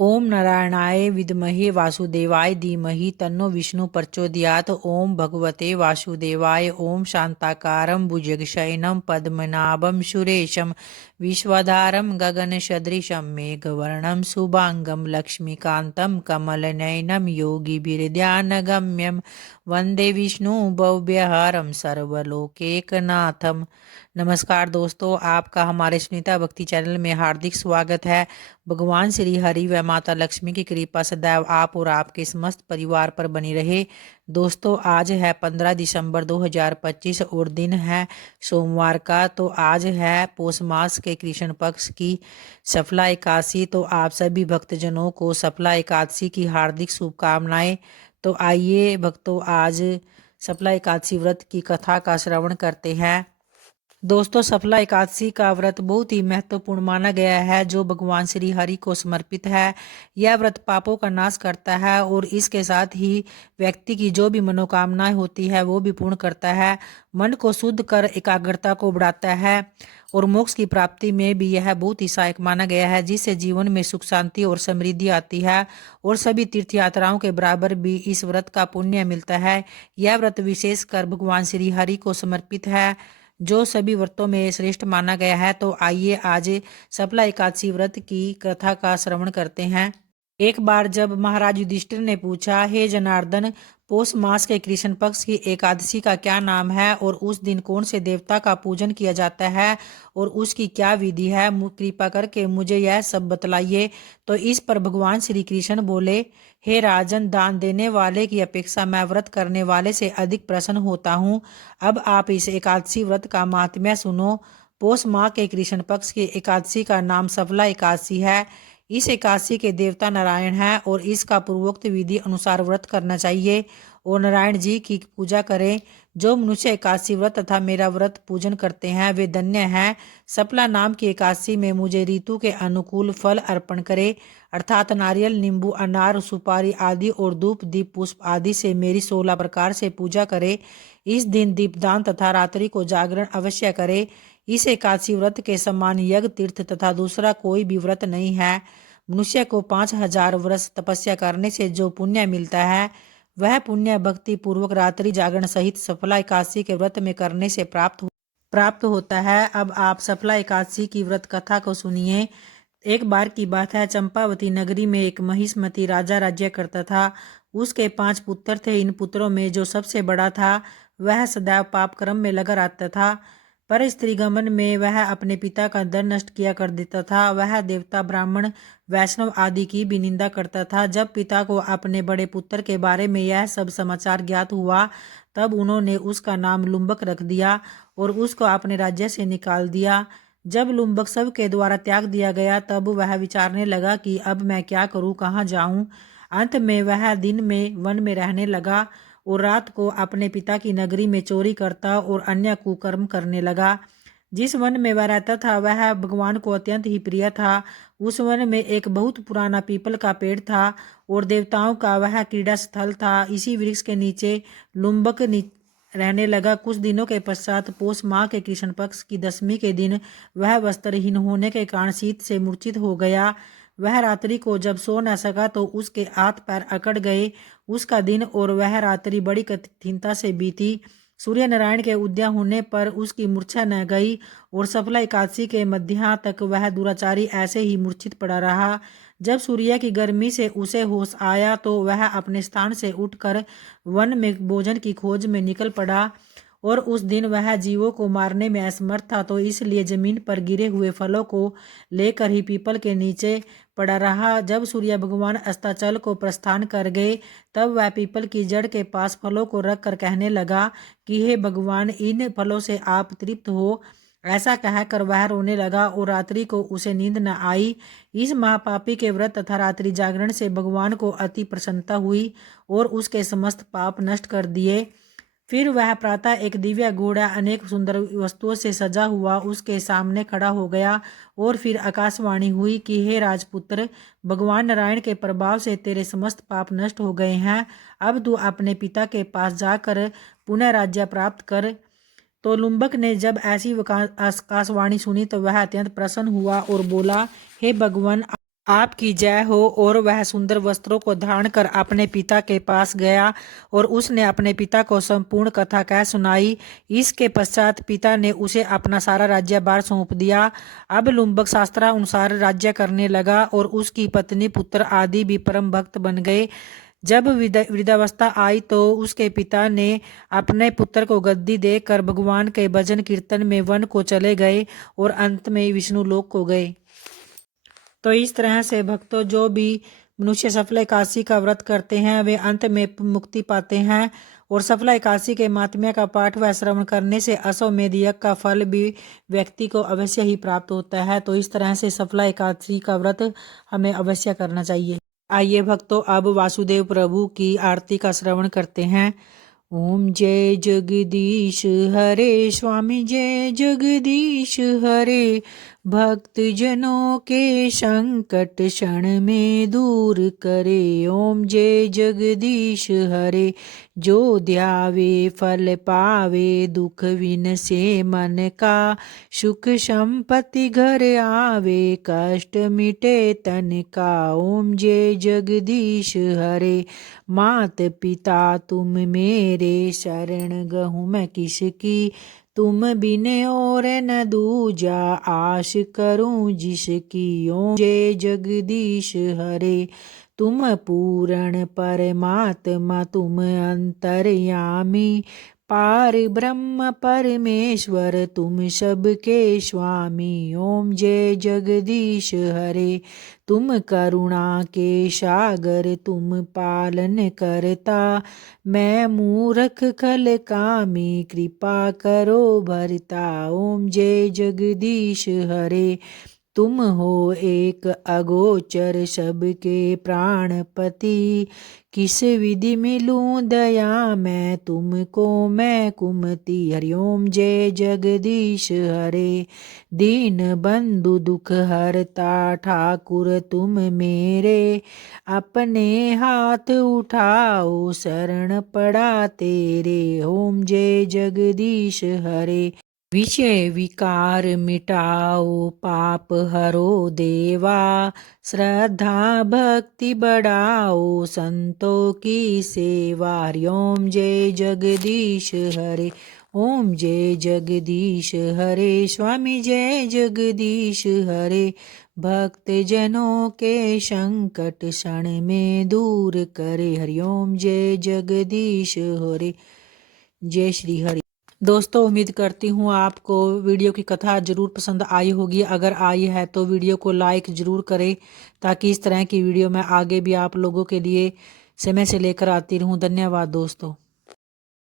ओम नारायणाय विद्महे वासुदेवाय धीमहि तन्नो विष्णु प्रचोदयात्। ओम भगवते वासुदेवाय। ओम शांताकारं भुजगशयनं पद्मनाभं सुरेशं विश्वधारं गगनसदृशं मेघवर्णं शुभांगं लक्ष्मीकान्तं कमलनयनं योगिभिर्ध्यानगम्यं वंदे विष्णु भव्यहारं सर्वलोकैकनाथम। नमस्कार दोस्तों, आपका हमारे सुनीता भक्ति चैनल में हार्दिक स्वागत है। भगवान श्री हरि व माता लक्ष्मी की कृपा सदैव आप और आपके समस्त परिवार पर बनी रहे। दोस्तों, आज है 15 दिसंबर 2025 और दिन है सोमवार का। तो आज है पौष मास के कृष्ण पक्ष की सफला एकादशी। तो आप सभी भक्तजनों को सफला एकादशी की हार्दिक शुभकामनाएं। तो आइए भक्तों, आज सफला एकादशी व्रत की कथा का श्रवण करते हैं। दोस्तों, सफला एकादशी का व्रत बहुत ही महत्वपूर्ण माना गया है, जो भगवान श्री हरि को समर्पित है। यह व्रत पापों का नाश करता है और इसके साथ ही व्यक्ति की जो भी मनोकामनाएं होती है वो भी पूर्ण करता है। मन को शुद्ध कर एकाग्रता को बढ़ाता है और मोक्ष की प्राप्ति में भी यह बहुत ही सहायक माना गया है, जिससे जीवन में सुख शांति और समृद्धि आती है और सभी तीर्थ यात्राओं के बराबर भी इस व्रत का पुण्य मिलता है। यह व्रत विशेषकर भगवान श्री हरि को समर्पित है, जो सभी व्रतों में श्रेष्ठ माना गया है। तो आइए आज सफला एकादशी व्रत की कथा का श्रवण करते हैं। एक बार जब महाराज युधिष्ठिर ने पूछा, हे जनार्दन, पौष मास के कृष्ण पक्ष की एकादशी का क्या नाम है और उस दिन कौन से देवता का पूजन किया जाता है और उसकी क्या विधि है, कृपा करके मुझे यह सब बतलाइए। तो इस पर भगवान श्री कृष्ण बोले, हे राजन, दान देने वाले की अपेक्षा मैं व्रत करने वाले से अधिक प्रसन्न होता हूँ। अब आप इस एकादशी व्रत का महात्म्य सुनो। पौष माह के कृष्ण पक्ष की एकादशी का नाम सफला एकादशी है। इस एकादशी के देवता नारायण हैं और इसका पूर्वोक्त विधि अनुसार व्रत करना चाहिए और नारायण जी की पूजा करें। जो मनुष्य एकादशी व्रत तथा मेरा व्रत पूजन करते हैं वे धन्य हैं। सफला नाम की एकादशी में मुझे ऋतु के अनुकूल फल अर्पण करे, अर्थात नारियल, नींबू, अनार, सुपारी आदि और धूप दीप पुष्प आदि से मेरी 16 प्रकार से पूजा करे। इस दिन दीपदान तथा रात्रि को जागरण अवश्य करे। इस एकादशी व्रत के समान यज्ञ, तीर्थ तथा दूसरा कोई भी व्रत नहीं है। मनुष्य को 5000 वर्ष तपस्या करने से जो पुण्य मिलता है, वह पुण्य भक्ति पूर्वक रात्रि जागरण सहित सफला एकादशी के व्रत में करने से प्राप्त होता है। अब आप सफला एकादशी की व्रत कथा को सुनिए। एक बार की बात है, चंपावती नगरी में एक महिष्मती राजा राज्य करता था। उसके 5 पुत्र थे। इन पुत्रों में जो सबसे बड़ा था वह सदैव पाप कर्म में लगा रहता था। पर स्त्रीगमन में वह अपने पिता का धन नष्ट किया कर देता था। वह देवता, ब्राह्मण, वैष्णव आदि की भी निंदा करता था। जब पिता को अपने बड़े पुत्र के बारे में यह सब समाचार ज्ञात हुआ, तब उन्होंने उसका नाम लुम्बक रख दिया और उसको अपने राज्य से निकाल दिया। जब लुम्बक सब के द्वारा त्याग दिया गया, तब वह विचारने लगा कि अब मैं क्या करूं, कहाँ जाऊं। अंत में वह दिन में वन में रहने लगा और रात को अपने पिता की नगरी में चोरी करता और अन्य कुकर्म करने लगा। जिस वन में वह रहता था वह भगवान को अत्यंत ही प्रिय था। उस वन में एक बहुत पुराना पीपल का पेड़ था और देवताओं का वह क्रीड़ा स्थल था। इसी वृक्ष के नीचे लुम्बक रहने लगा। कुछ दिनों के पश्चात पौष माह के कृष्ण पक्ष की 10वीं के दिन वह वस्त्रहीन होने के कारण शीत से मूर्छित हो गया। वह रात्रि को जब सो न सका तो उसके हाथ पैर अकड़ गए। उसका दिन और वह रात्रि बड़ी कठिनता से बीती। सूर्य नारायण के उदय होने पर उसकी मूर्छा न गई और सफला एकादशी के मध्याह्न तक वह दुराचारी ऐसे ही मूर्छित पड़ा रहा। जब सूर्य की गर्मी से उसे होश आया तो वह अपने स्थान से उठकर वन में भोजन की खोज में निकल पड़ा और उस दिन वह जीवों को मारने में असमर्थ था, तो इसलिए जमीन पर गिरे हुए फलों को लेकर ही पीपल के नीचे पड़ा रहा। जब सूर्य भगवान अस्ताचल को प्रस्थान कर गए, तब वह पीपल की जड़ के पास फलों को रख कर कहने लगा कि हे भगवान, इन फलों से आप तृप्त हो। ऐसा कहकर वह रोने लगा और रात्रि को उसे नींद न आई। इस महापापी के व्रत तथा रात्रि जागरण से भगवान को अति प्रसन्नता हुई और उसके समस्त पाप नष्ट कर दिए। फिर वह प्रातः एक दिव्य घोड़ा अनेक सुंदर वस्तुओं से सजा हुआ उसके सामने खड़ा हो गया और फिर आकाशवाणी हुई कि हे राजपुत्र, भगवान नारायण के प्रभाव से तेरे समस्त पाप नष्ट हो गए हैं। अब तू अपने पिता के पास जाकर पुनः राज्य प्राप्त कर। तो लुम्बक ने जब ऐसी आकाशवाणी सुनी तो वह अत्यंत प्रसन्न हुआ और बोला, हे भगवान, आपकी जय हो। और वह सुंदर वस्त्रों को धारण कर अपने पिता के पास गया और उसने अपने पिता को संपूर्ण कथा कह सुनाई। इसके पश्चात पिता ने उसे अपना सारा राज्यभार सौंप दिया। अब लुम्बक शास्त्रानुसार राज्य करने लगा और उसकी पत्नी पुत्र आदि भी परम भक्त बन गए। जब वृद्धावस्था आई तो उसके पिता ने अपने पुत्र को गद्दी देकर भगवान के भजन कीर्तन में वन को चले गए और अंत में विष्णु लोक को गए। तो इस तरह से भक्तों, जो भी मनुष्य सफल एकादशी का व्रत करते हैं वे अंत में मुक्ति पाते हैं। और सफल एकादशी के महात्म्य का पाठ व श्रवण करने से अश्वमेध यज्ञ का फल भी व्यक्ति को अवश्य ही प्राप्त होता है। तो इस तरह से सफल एकादशी का व्रत हमें अवश्य करना चाहिए। आइए भक्तों, अब वासुदेव प्रभु की आरती का श्रवण करते हैं। ओम जय जगदीश हरे, स्वामी जय जगदीश हरे। भक्त जनों के संकट क्षण में दूर करे। ओम जय जगदीश हरे। जो ध्यावे फल पावे, दुख विन से मन का। सुख संपत्ति घर आवे, कष्ट मिटे तन का। ओम जय जगदीश हरे। मात पिता तुम मेरे, शरण गहूँ मैं किसकी। तुम बिन और न दूजा, आश करूं जिसकी। ओम जय जगदीश हरे। तुम पूर्ण परमात्मा, तुम अंतर्यामी। पार ब्रह्म परमेश्वर, तुम सबके स्वामी। ओम जय जगदीश हरे। तुम करुणा के सागर, तुम पालन करता। मैं मूर्ख खल कामी, कृपा करो भरता। ओम जय जगदीश हरे। तुम हो एक अगोचर, सबके प्राणपति। किस विधि मिलूं दया मैं, तुमको मैं कुमति। हरिओम जय जगदीश हरे। दीन बंधु दुख हरता, ठाकुर तुम मेरे। अपने हाथ उठाओ, शरण पड़ा तेरे। ओम जय जगदीश हरे। विषय विकार मिटाओ, पाप हरो देवा। श्रद्धा भक्ति बढ़ाओ, संतों की सेवा। ओम जय जगदीश हरे। ओम जय जगदीश हरे। स्वामी जय जगदीश हरे। भक्त जनों के संकट क्षण में दूर करे। हरिओम जय जगदीश हरे। जय श्री हरि। दोस्तों, उम्मीद करती हूँ आपको वीडियो की कथा ज़रूर पसंद आई होगी। अगर आई है तो वीडियो को लाइक ज़रूर करें, ताकि इस तरह की वीडियो मैं आगे भी आप लोगों के लिए समय से लेकर आती रहूँ। धन्यवाद दोस्तों।